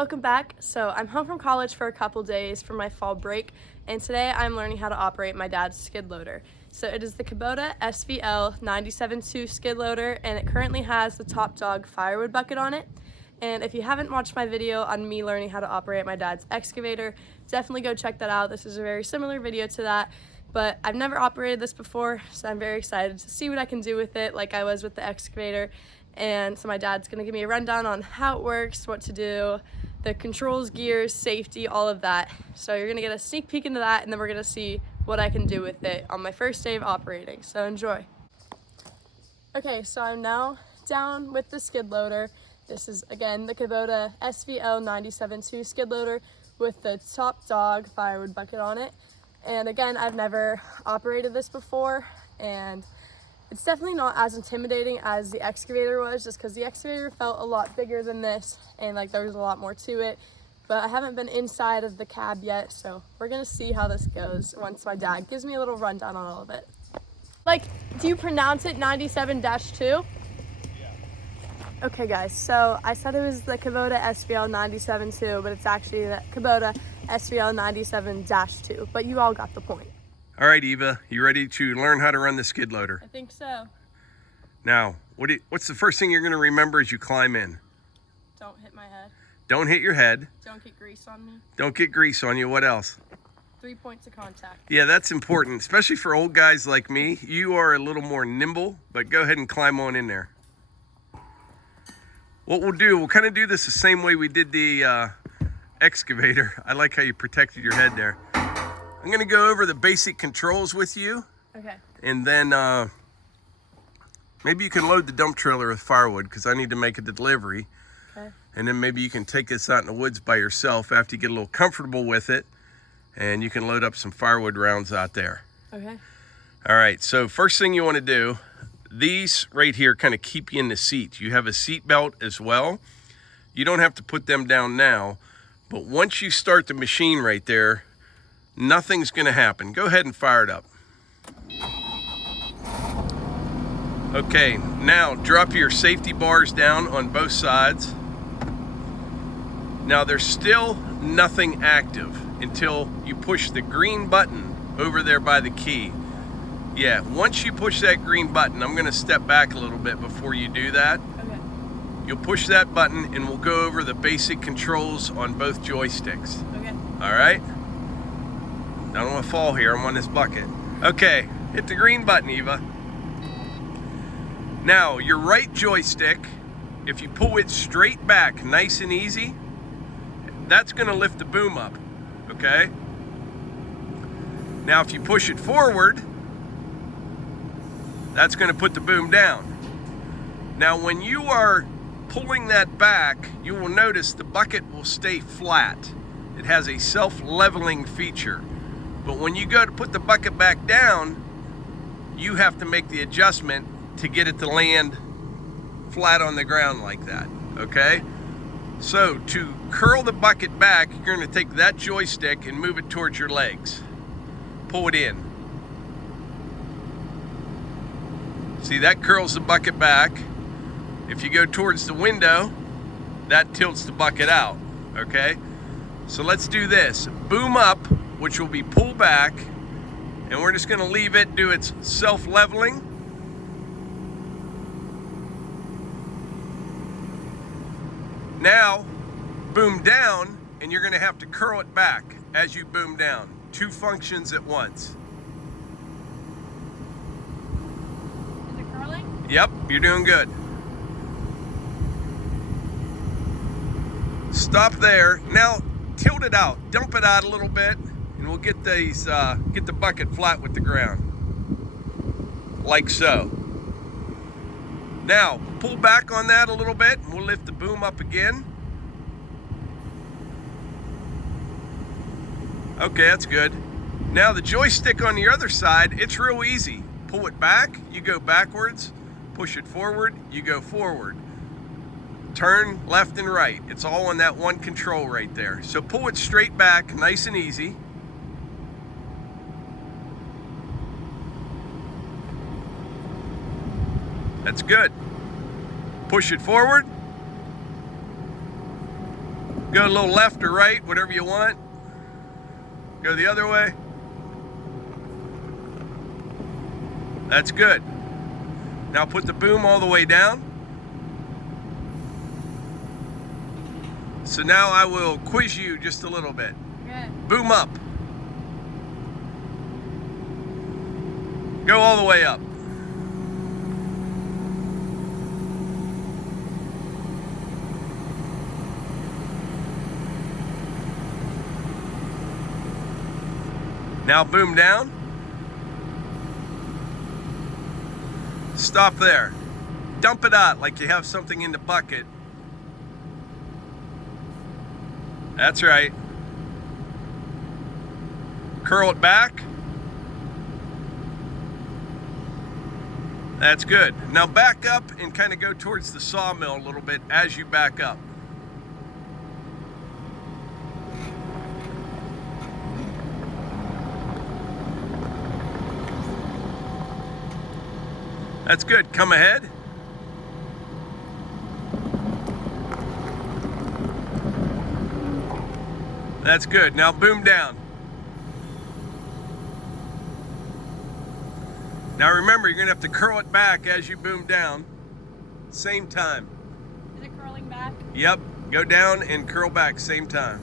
Welcome back. So I'm home from college for a couple days for my fall break, and today I'm learning how to operate my dad's skid loader. So it is the Kubota SVL-97-2 Skid Loader, and it currently has the top Dog Firewood Bucket on it. And if you haven't watched my video on me learning how to operate my dad's excavator, definitely go check that out. This is a very similar video to that, but I've never operated this before, so I'm very excited to see what I can do with it like I was with the excavator. And so my dad's gonna give me a rundown on how it works, what to do, the controls, gears, safety, all of that. So you're gonna get a sneak peek into that, and then we're gonna see what I can do with it on my first day of operating. So enjoy. Okay, so I'm now down with the skid loader. This is, again, the Kubota SVL-97-2 Skid Loader with the top Dog Firewood Bucket on it. And again, I've never operated this before, and it's definitely not as intimidating as the excavator was, just because the excavator felt a lot bigger than this, and like there was a lot more to it. But I haven't been inside of the cab yet, so we're gonna see how this goes once my dad gives me a little rundown on all of it. Like, do you pronounce it 97-2? Okay guys, so I said it was the Kubota SVL-97-2, but it's actually the Kubota SVL-97-2, but you all got the point. All right, Eva, you ready to learn how to run the skid loader? I think so. Now, what's the first thing you're gonna remember as you climb in? Don't hit my head. Don't hit your head. Don't get grease on me. Don't get grease on you. What else? 3 points of contact. Yeah, that's important, especially for old guys like me. You are a little more nimble, but go ahead and climb on in there. What we'll do, we'll kind of do this the same way we did the excavator. I like how you protected your head there. I'm gonna go over the basic controls with you. Okay. And then maybe you can load the dump trailer with firewood, because I need to make a delivery. Okay. And then maybe you can take this out in the woods by yourself after you get a little comfortable with it, and you can load up some firewood rounds out there. Okay. All right, so first thing you want to do, these right here kind of keep you in the seat. You have a seat belt as well. You don't have to put them down now, but once you start the machine right there, nothing's going to happen. Go ahead and fire it up. Okay, now drop your safety bars down on both sides. Now there's still nothing active until you push the green button over there by the key. Yeah, once you push that green button, I'm gonna step back a little bit before you do that. Okay. You'll push that button and we'll go over the basic controls on both joysticks. Okay. All right? I don't want to fall here, I'm on this bucket. Okay, hit the green button, Eva. Now, your right joystick, if you pull it straight back, nice and easy, that's gonna lift the boom up, okay? Now, if you push it forward, that's gonna put the boom down. Now, when you are pulling that back, you will notice the bucket will stay flat. It has a self-leveling feature. But when you go to put the bucket back down, you have to make the adjustment to get it to land flat on the ground like that, okay? So to curl the bucket back, you're gonna take that joystick and move it towards your legs. Pull it in. See, that curls the bucket back. If you go towards the window, that tilts the bucket out, okay? So let's do this. Boom up, which will be pull back, and we're just gonna leave it do its self-leveling. Now, boom down, and you're gonna have to curl it back as you boom down. Two functions at once. Is it curling? Yep, you're doing good. Stop there. Now, tilt it out, dump it out a little bit, and we'll get these, get the bucket flat with the ground, like so. Now, pull back on that a little bit, and we'll lift the boom up again. Okay, that's good. Now the joystick on the other side, it's real easy. Pull it back, you go backwards. Push it forward, you go forward. Turn left and right. It's all on that one control right there. So pull it straight back, nice and easy. That's good. Push it forward. Go a little left or right, whatever you want. Go the other way. That's good. Now put the boom all the way down. So now I will quiz you just a little bit. Okay. Boom up. Go all the way up. Now boom down. Stop there. Dump it out like you have something in the bucket. That's right. Curl it back. That's good. Now back up and kind of go towards the sawmill a little bit as you back up. That's good. Come ahead. That's good. Now boom down. Now remember, you're going to have to curl it back as you boom down. Same time. Is it curling back? Yep. Go down and curl back same time.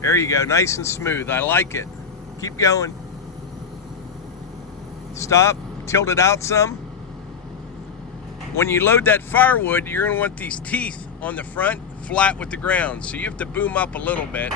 There you go. Nice and smooth. I like it. Keep going. Stop. Tilt it out some. When you load that firewood, you're going to want these teeth on the front flat with the ground. So you have to boom up a little bit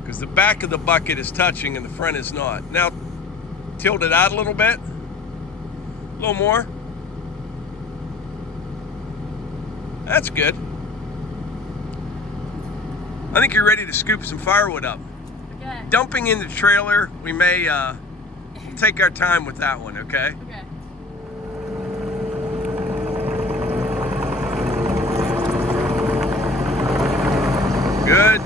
because the back of the bucket is touching and the front is not. Now tilt it out a little bit. A little more. That's good. I think you're ready to scoop some firewood up. Okay. Dumping in the trailer, we may take our time with that one, okay? Okay. Good.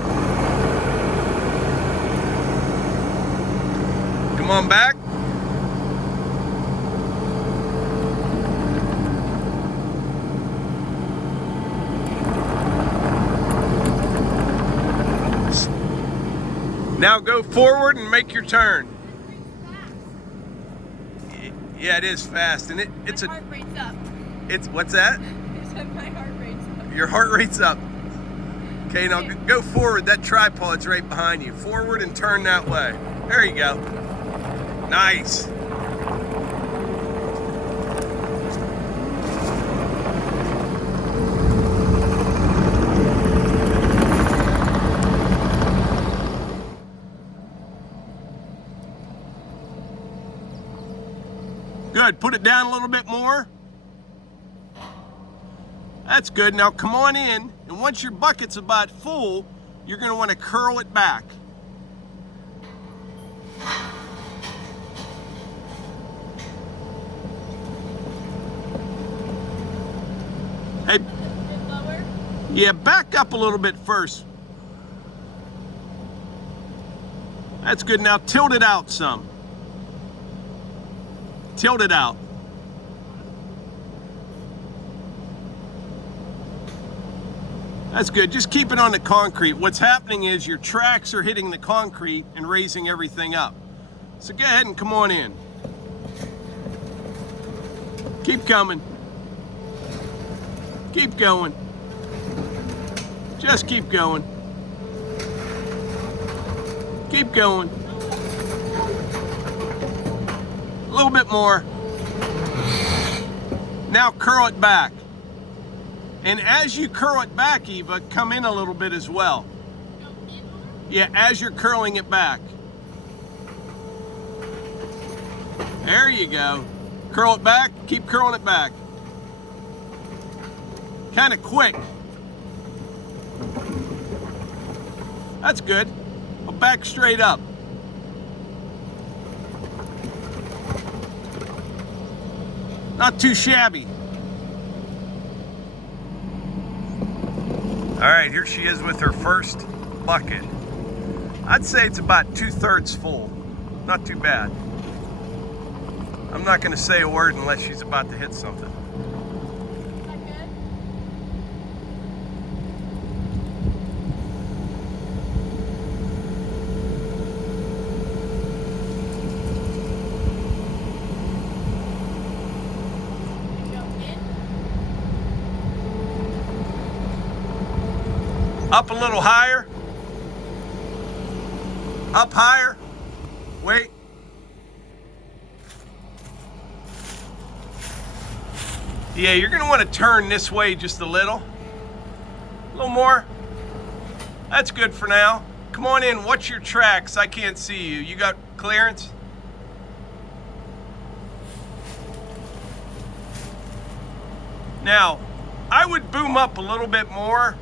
Come on back. Now go forward and make your turn. Yeah, it is fast, and it's my heart rate's up. It's what's that? It said my heart rate's up. Your heart rate's up. Okay, now go forward. That tripod's right behind you. Forward and turn that way. There you go. Nice. Good. Put it down a little bit more. That's good. Now come on in, and once your bucket's about full, you're going to want to curl it back. Hey, Lower. yeah, back up a little bit first. That's good. Now tilt it out some. Tilt it out. That's good. Just keep it on the concrete. What's happening is your tracks are hitting the concrete and raising everything up. So go ahead and come on in. Keep coming. Keep going. Just keep going. Keep going. A little bit more. Now curl it back. And as you curl it back, Eva, come in a little bit as well. Yeah, as you're curling it back. There you go. Curl it back, keep curling it back. Kind of quick. That's good. Well, back straight up. Not too shabby. All right, here she is with her first bucket. I'd say it's about 2/3 full. Not too bad. I'm not going to say a word unless she's about to hit something. Is that Up a little higher. Up higher. Wait. Yeah, you're gonna want to turn this way just a little. A little more. That's good for now. Come on in, watch your tracks. I can't see you. You got clearance? Now, I would boom up a little bit more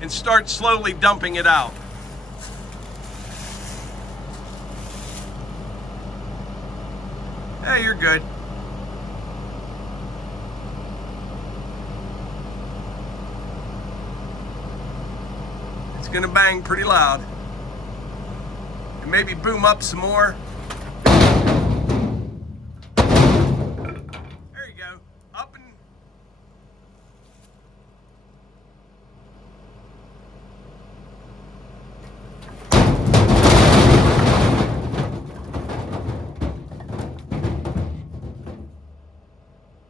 and start slowly dumping it out. Hey, you're good. It's gonna bang pretty loud. And maybe boom up some more. There you go. Up and...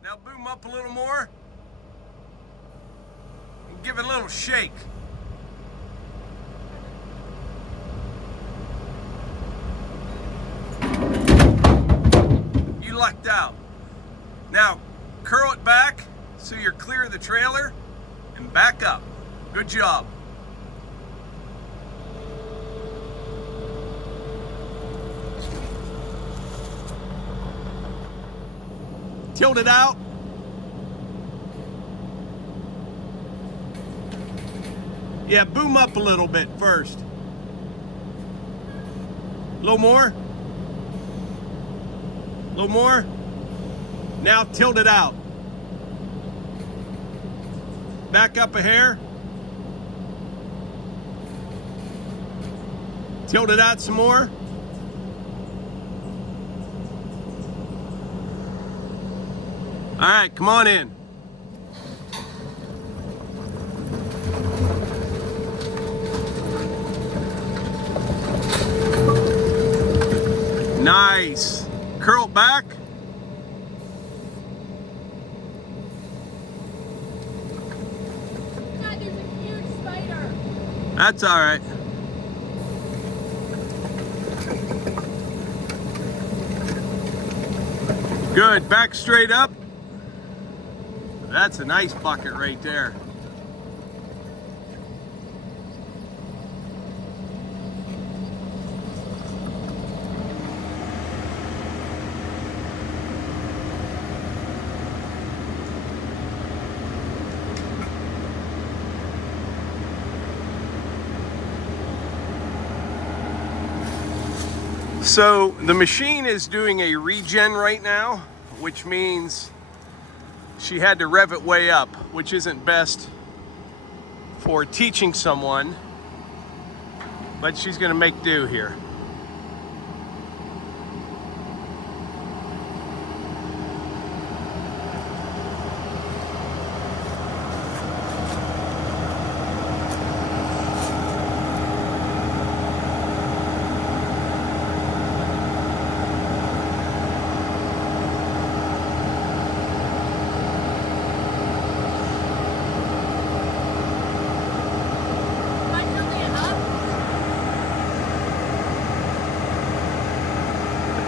Now boom up a little more. And give it a little shake. Lucked out. Now curl it back so you're clear of the trailer and back up. Good job. Tilt it out. Yeah, boom up a little bit first. A little more. A little more. Now tilt it out. Back up a hair. Tilt it out some more. All right, come on in. Nice. Curl back. God, there's a huge spider. That's all right. Good. Back straight up. That's a nice bucket right there. So the machine is doing a regen right now, which means she had to rev it way up, which isn't best for teaching someone, but she's gonna make do here.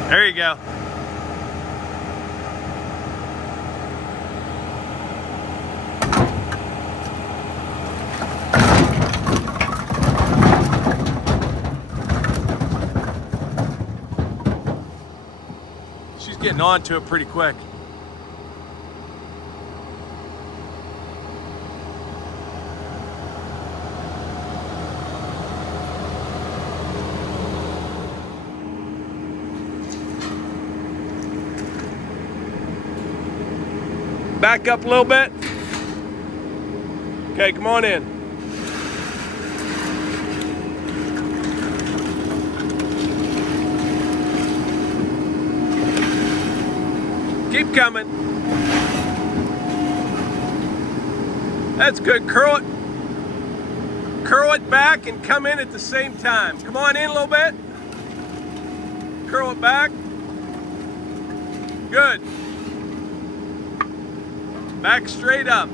There you go. She's getting onto it pretty quick. Back up a little bit. Okay, come on in. Keep coming. That's good. Curl it back and come in at the same time. Come on in a little bit. Curl it back. Good. Back straight up.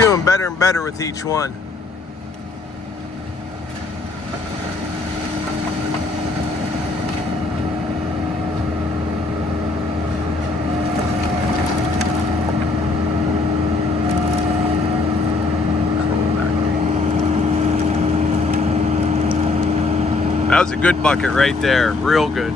doing better and better with each one. That was a good bucket right there, real good.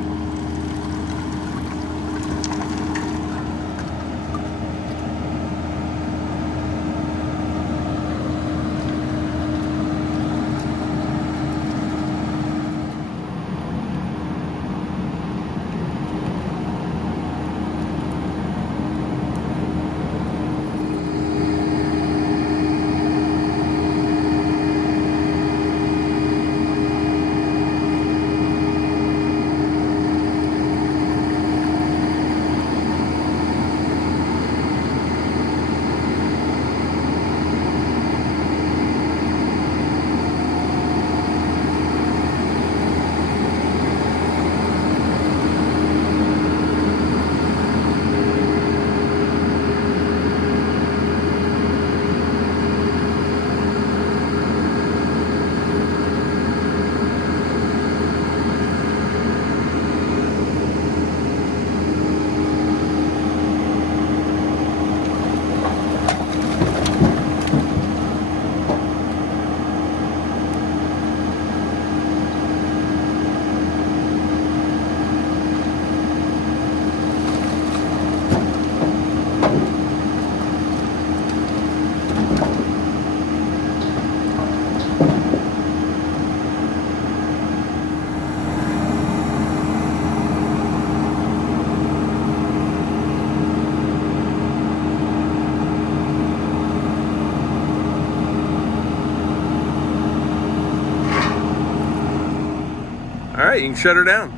All right, you can shut her down.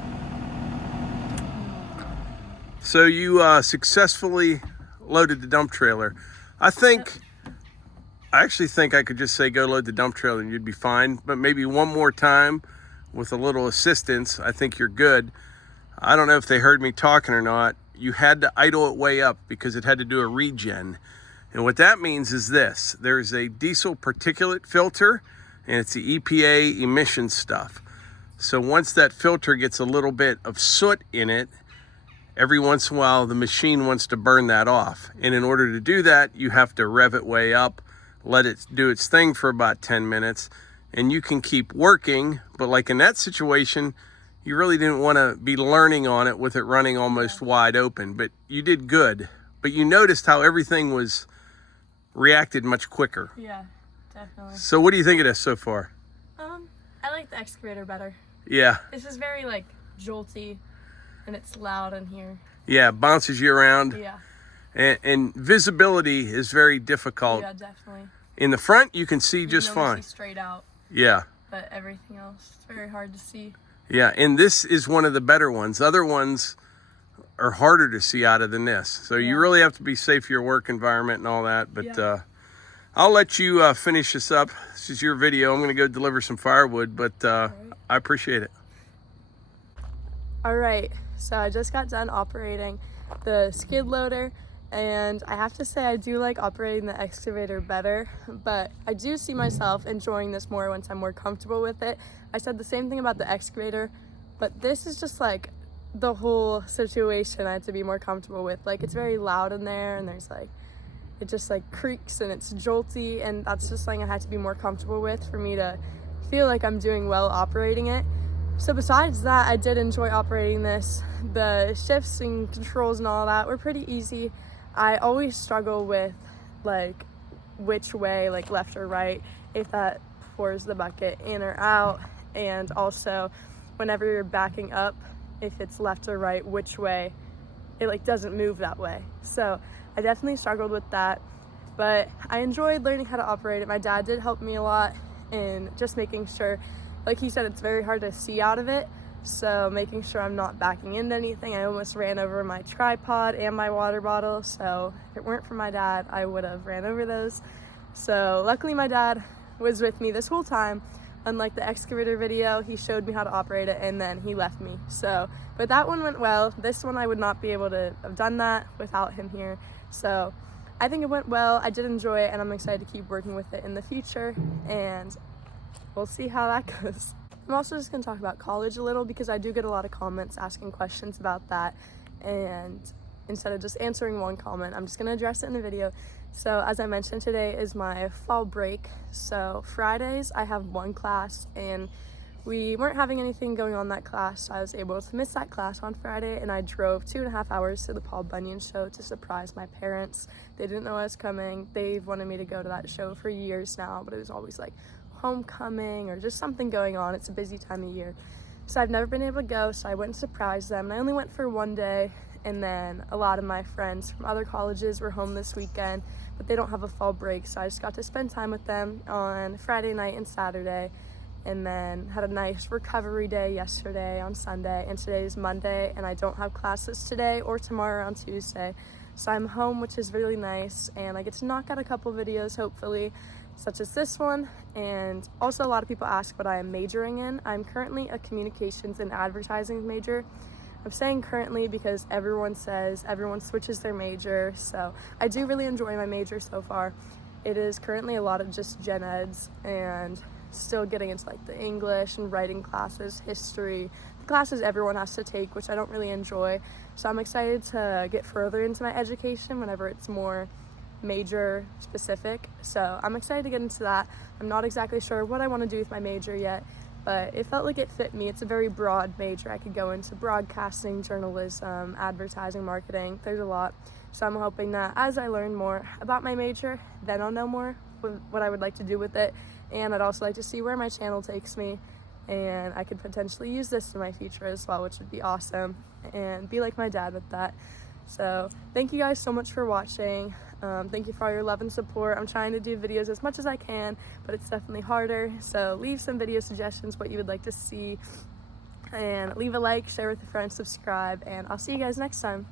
So you successfully loaded the dump trailer. I actually think I could just say go load the dump trailer and you'd be fine, but maybe one more time with a little assistance, I think you're good. I don't know if they heard me talking or not. You had to idle it way up because it had to do a regen. And what that means is this: there's a diesel particulate filter, and it's the EPA emission stuff. So once that filter gets a little bit of soot in it, every once in a while the machine wants to burn that off. And in order to do that, you have to rev it way up, let it do its thing for about 10 minutes, and you can keep working. But like in that situation, you really didn't want to be learning on it with it running almost wide open, but you did good. But you noticed how everything was reacted much quicker. Yeah, definitely. So what do you think of this so far? I like the excavator better. Yeah. This is very like jolty, and it's loud in here. Yeah, it bounces you around. Yeah. And visibility is very difficult. Yeah, definitely. In the front, you can see You just can only fine. see straight out. Yeah. But everything else, it's very hard to see. Yeah, and this is one of the better ones. Other ones are harder to see out of than this. So you really have to be safe for your work environment and all that. But I'll let you finish this up. This is your video. I'm going to go deliver some firewood, but I appreciate it. All right, so I just got done operating the skid loader, and I have to say I do like operating the excavator better, but I do see myself enjoying this more once I'm more comfortable with it. I said the same thing about the excavator, but this is just like the whole situation I had to be more comfortable with. Like, it's very loud in there, and there's like, it just like creaks and it's jolty, and that's just something I had to be more comfortable with for me to feel like I'm doing well operating it. So besides that, I did enjoy operating this. The shifts and controls and all that were pretty easy. I always struggle with like which way, like left or right, if that pours the bucket in or out, and also whenever you're backing up, if it's left or right, which way, it like doesn't move that way. So I definitely struggled with that, but I enjoyed learning how to operate it. My dad did help me a lot in just making sure, like he said, it's very hard to see out of it, so making sure I'm not backing into anything. I almost ran over my tripod and my water bottle, so if it weren't for my dad, I would have ran over those. So luckily my dad was with me this whole time. Unlike the excavator video, he showed me how to operate it and then he left me. So, but that one went well. This one I would not be able to have done that without him here. So I think it went well. I did enjoy it, and I'm excited to keep working with it in the future, and we'll see how that goes. I'm also just going to talk about college a little because I do get a lot of comments asking questions about that, and instead of just answering one comment, I'm just going to address it in the video. So as I mentioned, today is my fall break. So Fridays I have one class, and we weren't having anything going on that class, so I was able to miss that class on Friday, and I drove 2.5 hours to the Paul Bunyan show to surprise my parents. They didn't know I was coming. They've wanted me to go to that show for years now, but it was always like homecoming or just something going on. It's a busy time of year. So I've never been able to go, so I went and surprised them. And I only went for one day, and then a lot of my friends from other colleges were home this weekend, but they don't have a fall break, so I just got to spend time with them on Friday night and Saturday, and then had a nice recovery day yesterday on Sunday, and today is Monday, and I don't have classes today or tomorrow on Tuesday. So I'm home, which is really nice, and I get to knock out a couple videos, hopefully, such as this one. And also a lot of people ask what I am majoring in. I'm currently a communications and advertising major. I'm saying currently because everyone switches their major, so I do really enjoy my major so far. It is currently a lot of just gen eds and still getting into like the English and writing classes, history, the classes everyone has to take, which I don't really enjoy. So I'm excited to get further into my education whenever it's more major specific. So I'm excited to get into that. I'm not exactly sure what I want to do with my major yet, but it felt like it fit me. It's a very broad major. I could go into broadcasting, journalism, advertising, marketing. There's a lot. So I'm hoping that as I learn more about my major, then I'll know more what I would like to do with it. And I'd also like to see where my channel takes me, and I could potentially use this in my future as well, which would be awesome, and be like my dad with that. So thank you guys so much for watching. Thank you for all your love and support. I'm trying to do videos as much as I can, but it's definitely harder. So leave some video suggestions, what you would like to see, and leave a like, share with a friend, subscribe, and I'll see you guys next time.